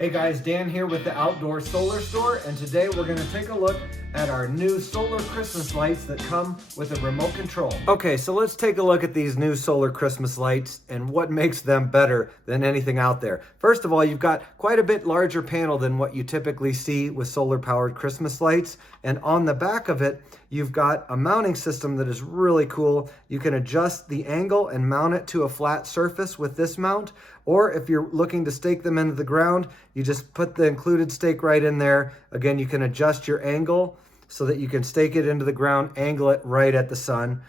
Hey guys, Dan here with the Outdoor Solar Store, and today we're going to take a look at our new solar Christmas lights that come with a remote control. Okay, so let's take a look at these new solar Christmas lights and what makes them better than anything out there. First of all, you've got quite a bit larger panel than what you typically see with solar powered Christmas lights, and on the back of it, you've got a mounting system that is really cool. You can adjust the angle and mount it to a flat surface with this mount, or if you're looking to stake them into the ground, you just put the included stake right in there. Again, you can adjust your angle so that you can stake it into the ground, angle it right at the sun.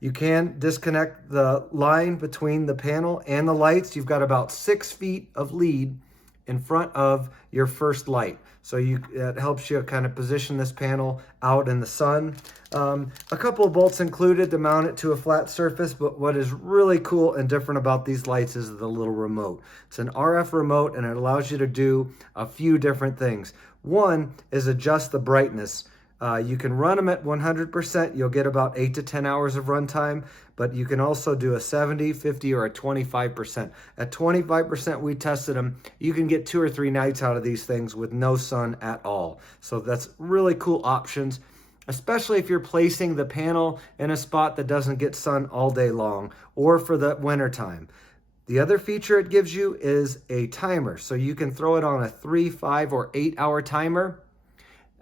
You can disconnect the line between the panel and the lights. You've got about 6 feet of lead in front of your first light. So it helps you kind of position this panel out in the sun. A couple of bolts included to mount it to a flat surface, but what is really cool and different about these lights is the little remote. It's an RF remote and it allows you to do a few different things. One is adjust the brightness. You can run them at 100%. You'll get about 8 to 10 hours of runtime, but you can also do a 70, 50, or a 25%. At 25%, we tested them. You can get 2 or 3 nights out of these things with no sun at all. So that's really cool options, especially if you're placing the panel in a spot that doesn't get sun all day long or for the winter time. The other feature it gives you is a timer. So you can throw it on a 3, 5, or 8 hour timer.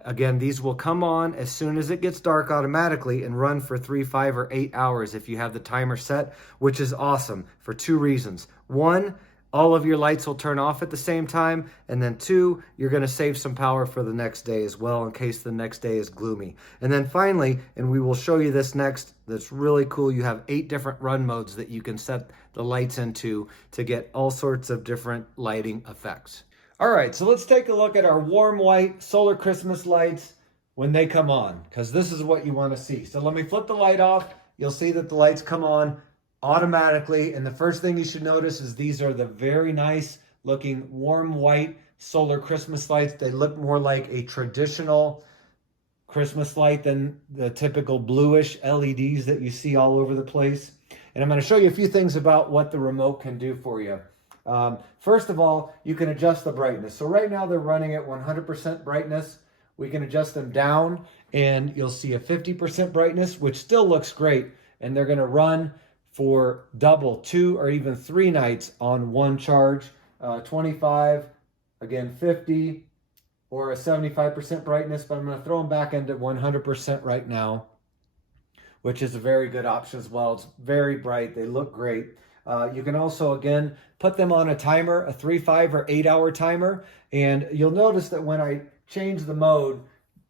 Again, these will come on as soon as it gets dark automatically and run for 3, 5, or 8 hours if you have the timer set, which is awesome for 2 reasons. 1, all of your lights will turn off at the same time, and then 2, you're going to save some power for the next day as well in case the next day is gloomy. And then finally, and we will show you this next, that's really cool, you have 8 different run modes that you can set the lights into to get all sorts of different lighting effects. All right, so let's take a look at our warm white solar Christmas lights when they come on, because this is what you want to see. So let me flip the light off. You'll see that the lights come on automatically, and the first thing you should notice is these are the very nice looking warm white solar Christmas lights. They look more like a traditional Christmas light than the typical bluish LEDs that you see all over the place. And I'm going to show you a few things about what the remote can do for you. First of all, you can adjust the brightness. So right now they're running at 100% brightness. We can adjust them down and you'll see a 50% brightness, which still looks great. And they're going to run for double, 2, or even 3 nights on one charge. 25, again 50, or a 75% brightness, but I'm going to throw them back into 100% right now, which is a very good option as well. It's very bright. They look great. You can also, again, put them on a timer, a 3, 5, or 8 hour timer, and you'll notice that when I change the mode,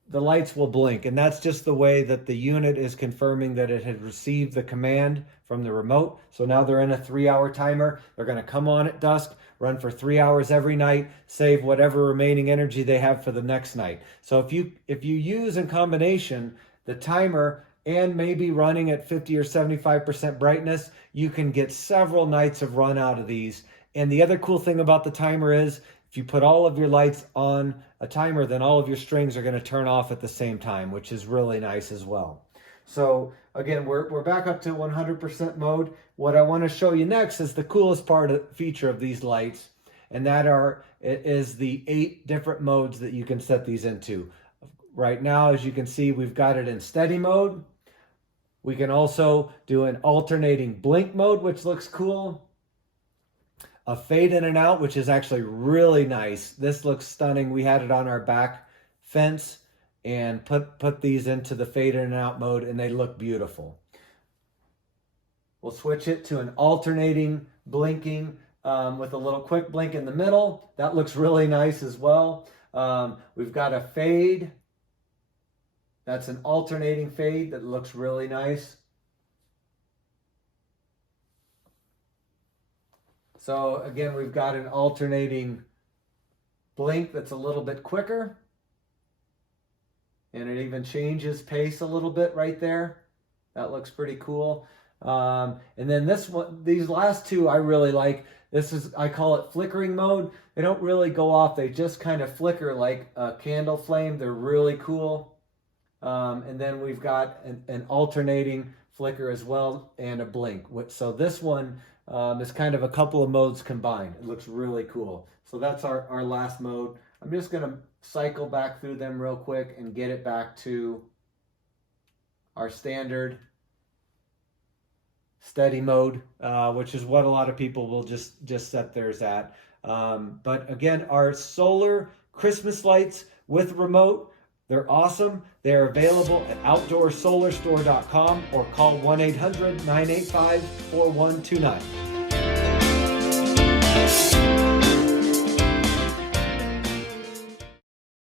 the lights will blink, and that's just the way that the unit is confirming that it had received the command from the remote. So now they're in a 3 hour timer. They're going to come on at dusk, run for 3 hours every night, save whatever remaining energy they have for the next night. So if you use in combination the timer and maybe running at 50 or 75% brightness, you can get several nights of run out of these. And the other cool thing about the timer is if you put all of your lights on a timer, then all of your strings are going to turn off at the same time, which is really nice as well. So again, we're back up to 100% mode. What I want to show you next is the coolest feature of these lights, and that is the 8 different modes that you can set these into. Right now, as you can see, we've got it in steady mode. We can also do an alternating blink mode, which looks cool. A fade in and out, which is actually really nice. This looks stunning. We had it on our back fence and put these into the fade in and out mode, and they look beautiful. We'll switch it to an alternating blinking with a little quick blink in the middle. That looks really nice as well. We've got a fade. That's an alternating fade that looks really nice. So again, we've got an alternating blink that's a little bit quicker. And it even changes pace a little bit right there. That looks pretty cool. And then these last 2 I really like. I call it flickering mode. They don't really go off. They just kind of flicker like a candle flame. They're really cool. And then we've got an alternating flicker as well and a blink. So this one It's kind of a couple of modes combined. It looks really cool. So that's our last mode. I'm just going to cycle back through them real quick and get it back to our standard steady mode, which is what a lot of people will just set theirs at. But again, our solar Christmas lights with remote, they're awesome. They're available at outdoorsolarstore.com or call 1-800-985-4129.